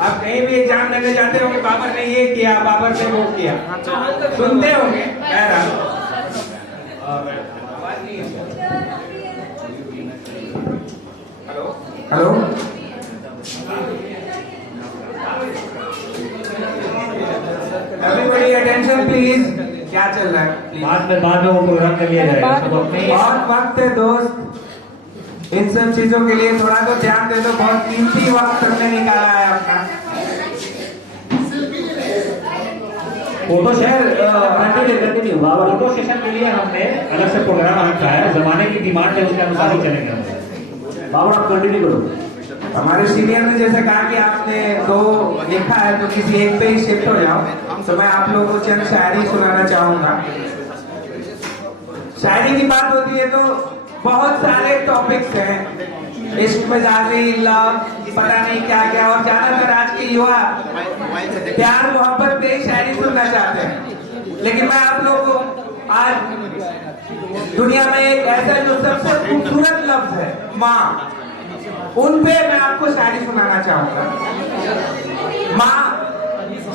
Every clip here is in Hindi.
आप कहीं भी एग्जाम देने जाते होंगे, बाबर ने ये किया, बाबर ने वो किया, सुनते होंगे। Hello hello, everybody attention please, क्या चल रहा है? बाद में वो प्रोग्राम कर लिया जाएगा। बहुत वक्त है दोस्त, इन सब चीजों के लिए थोड़ा तो ध्यान दे दो। बहुत कीमती वक्त हमने निकाला है अपना। फोटो कंटिन्यू फोटो सेशन के लिए हमने अलग से प्रोग्राम रखा है, जमाने की डिमांड है, उसके अनुसार ही चलेंगे। बाबा आप कंटिन्यू करो। हमारे सीनियर ने जैसे कहा कि आपने दो लिखा है तो किसी एक पे ही शिफ्ट हो जाओ, तो मैं आप लोगों को चंद शायरी सुनाना चाहूंगा। शायरी की बात होती है तो बहुत सारे टॉपिक्स हैं, इश्क मिजाजी, लव, पता नहीं क्या क्या, और ज्यादातर आज के युवा प्यार मोहब्बत पे ही शायरी सुनना चाहते हैं। लेकिन मैं आप लोगों को आज दुनिया में एक ऐसा जो सबसे खूबसूरत लफ्ज है, माँ, उन पे मैं आपको शायरी सुनाना चाहूंगा। माँ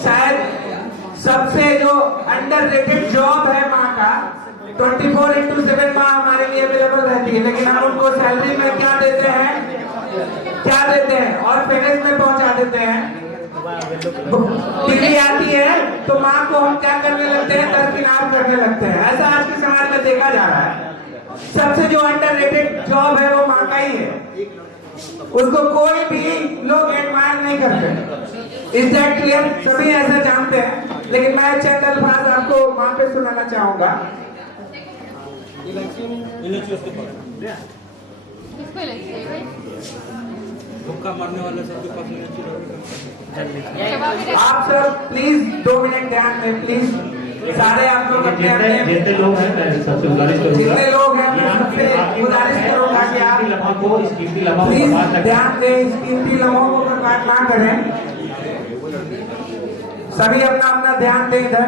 शायद सबसे जो अंडररेटेड जॉब है माँ का। 24/7 माँ हमारे लिए अवेलेबल रहती है, लेकिन हम उनको सैलरी में क्या देते हैं और पेरेंट्स में पहुंचा देते हैं। डिग्री आती है तो माँ को हम क्या करने लगते हैं, दरकिनार करने लगते हैं। ऐसा आज के समाज में देखा जा रहा है। सबसे जो अंडररेटेड जॉब है वो माँ का ही है, उसको कोई भी लोग एडमायर नहीं करते। Is that clear? सभी ऐसा जानते हैं, लेकिन मैं चंद अल्फाज आपको माँ पे सुनाना चाहूंगा। मारने वाले सबके पास आप सब प्लीज 2 मिनट ध्यान दें, प्लीज सारे आप लोग अपने अपने जितने लोग हैं मैं सबसे गुजारिश करूंगा, जितने लोग हैं मैं सबसे गुजारिश करूंगा कि आप प्लीज ध्यान दें, इस कीमती लम्हों को बर्बाद ना करें। सभी अपना अपना ध्यान दें इधर।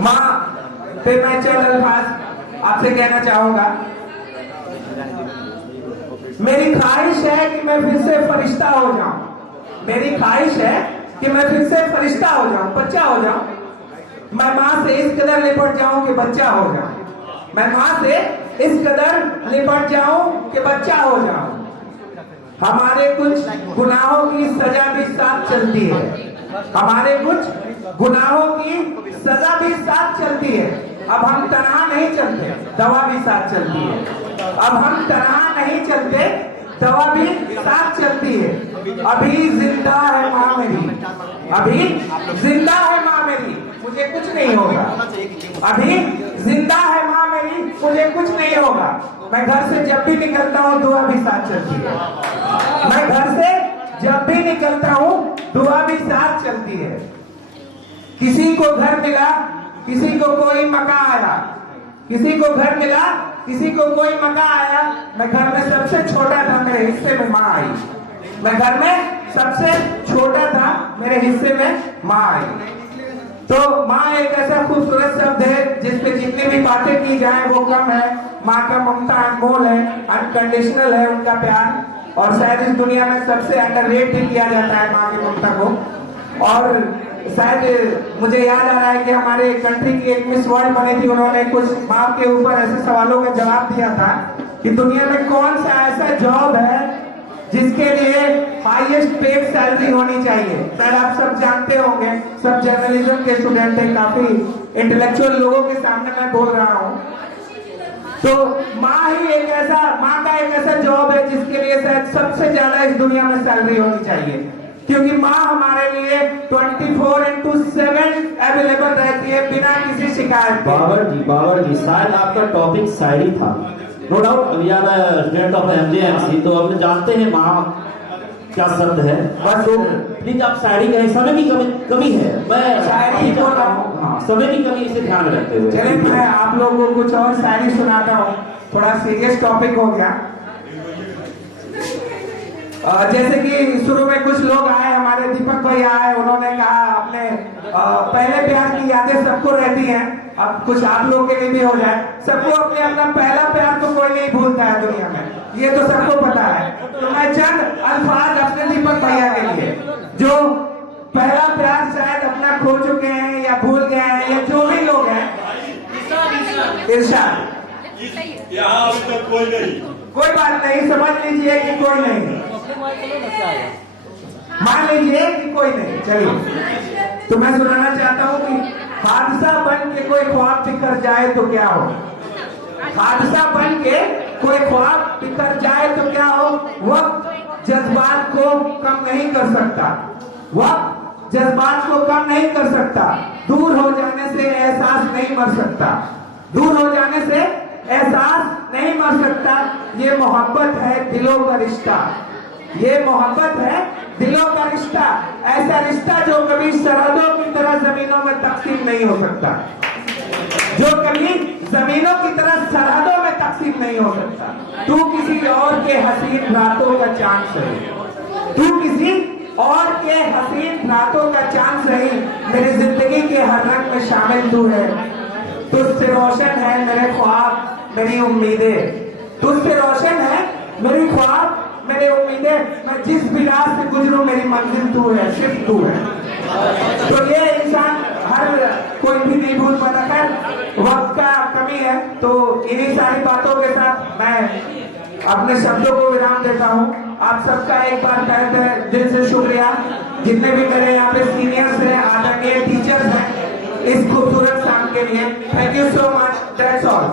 माँ पे मैं चंद अल्फाज आपसे कहना चाहूंगा। मेरी ख्वाहिश है कि मैं फिर से फरिश्ता हो जाऊं। मेरी ख्वाहिश है कि मैं फिर से फरिश्ता हो जाऊं, बच्चा हो जाऊं। मैं माँ से इस कदर लिपट जाऊं कि बच्चा हो जाऊं। मैं माँ से इस कदर लिपट जाऊं कि बच्चा हो जाऊं। हमारे कुछ गुनाहों की सजा भी साथ चलती है, हमारे कुछ गुनाहों की सजा भी साथ चलती है। अब हम तनहा नहीं चलते, दवा भी साथ चलती है। अब हम तनहा नहीं चलते, दवा भी साथ चलती है। अभी जिंदा है माँ मेरी, अभी जिंदा है माँ मेरी, मुझे कुछ नहीं होगा। अभी जिंदा है माँ मेरी, मुझे कुछ नहीं होगा। मैं घर से जब भी निकलता हूँ दुआ भी साथ चलती है। मैं घर से जब भी निकलता हूँ दुआ भी साथ चलती है। किसी को घर मिला, किसी को कोई मका आया, किसी को घर मिला, किसी को कोई मका आया। मैं घर में सबसे छोटा था, मेरे हिस्से में माँ आई। मैं घर में सबसे छोटा था, मेरे हिस्से में माँ आई। तो माँ एक ऐसा खूबसूरत शब्द है जिसपे जितनी भी बातें की जाए वो कम है। माँ का ममता अनमोल है, अनकंडीशनल है उनका प्यार, और शायद इस दुनिया में सबसे अंडररेट भी किया जाता है माँ की ममता को। और शायद मुझे याद आ रहा है कि हमारे कंट्री की एक मिस वर्ल्ड बनी थी, उन्होंने कुछ माँ के ऊपर ऐसे सवालों का जवाब दिया था कि दुनिया में कौन सा ऐसा जॉब है जिसके लिए हाईएस्ट पेड सैलरी होनी चाहिए। शायद आप सब जानते होंगे, सब जर्नलिज्म के स्टूडेंट हैं, काफी इंटेलेक्चुअल लोगों के सामने मैं बोल रहा हूँ। तो माँ ही एक ऐसा, माँ का एक ऐसा जॉब है जिसके लिए शायद सबसे ज्यादा इस दुनिया में सैलरी होनी चाहिए, क्योंकि माँ हमारे लिए 24/7 अवेलेबल रहती है बिना किसी शिकायत के। बाबर जी शायद आपका टॉपिक शायरी था, no doubt. We are student of MJMC, तो हम जानते हैं माँ क्या शब्द है। बस तो प्लीज आप शायरी कहें, समय की कमी है, मैं शायरी बोल रहा हूँ। हाँ, समय की कमी से ध्यान रखते हुए चलिए मैं आप लोगों को कुछ और शायरी सुनाता हूँ, थोड़ा सीरियस टॉपिक हो गया। जैसे कि शुरू में कुछ लोग आए, हमारे दीपक भाई आए, उन्होंने कहा अपने पहले प्यार की यादें सबको रहती हैं, अब कुछ आप लोग के लिए भी हो जाए। सबको अपने अपना पहला प्यार तो कोई नहीं भूलता है दुनिया में, ये तो सबको पता है। तो मैं मैं चंद अल्फाज अपने दीपक भैया के लिए, जो पहला प्यार शायद अपना खो चुके हैं या भूल गए हैं या जो भी लोग हैं। इरशाद। यहाँ अभी तक कोई नहीं। कोई बात नहीं, समझ लीजिए कि कोई नहीं, मान लीजिए कि कोई नहीं। चलिए, तो मैं सुनाना चाहता हूँ कि हादसा बन के कोई ख्वाब बिखर जाए तो क्या हो। हादसा बन के कोई ख्वाब बिखर जाए तो क्या हो। वक्त जज्बात को कम नहीं कर सकता, वक्त जज्बात को कम नहीं कर सकता। दूर हो जाने से एहसास नहीं मर सकता, दूर हो जाने से एहसास नहीं मर सकता। ये मोहब्बत है दिलों का रिश्ता, ये मोहब्बत है दिलों का रिश्ता। ऐसा रिश्ता जो कभी सरहदों की तरह जमीनों में तकसीम नहीं हो सकता, जो कभी जमीनों की तरह सरहदों में तकसीम नहीं हो सकता। तू किसी और के हसीन रातों का चांद सही, तू किसी और के हसीन रातों का चांद सही। मेरी जिंदगी के हर रंग में शामिल तू है, तुझसे रोशन है मेरे ख्वाब मेरी उम्मीदें, तुझसे रोशन है मेरी ख्वाब मेरी उम्मीदें। मैं जिस भी राह से गुजरूं मेरी मंजिल तू है, सिर्फ तू है। तो ये इंसान हर कोई भी नहीं भूल पाता। खैर वक्त का कमी है, तो इन्हीं सारी बातों के साथ मैं अपने शब्दों को विराम देता हूँ। आप सबका एक बार तहे दिल से शुक्रिया, जितने भी मेरे यहाँ पे सीनियर्स हैं, आदरणीय टीचर्स हैं, इस खूबसूरत शाम के लिए। Thank you so much, that's all.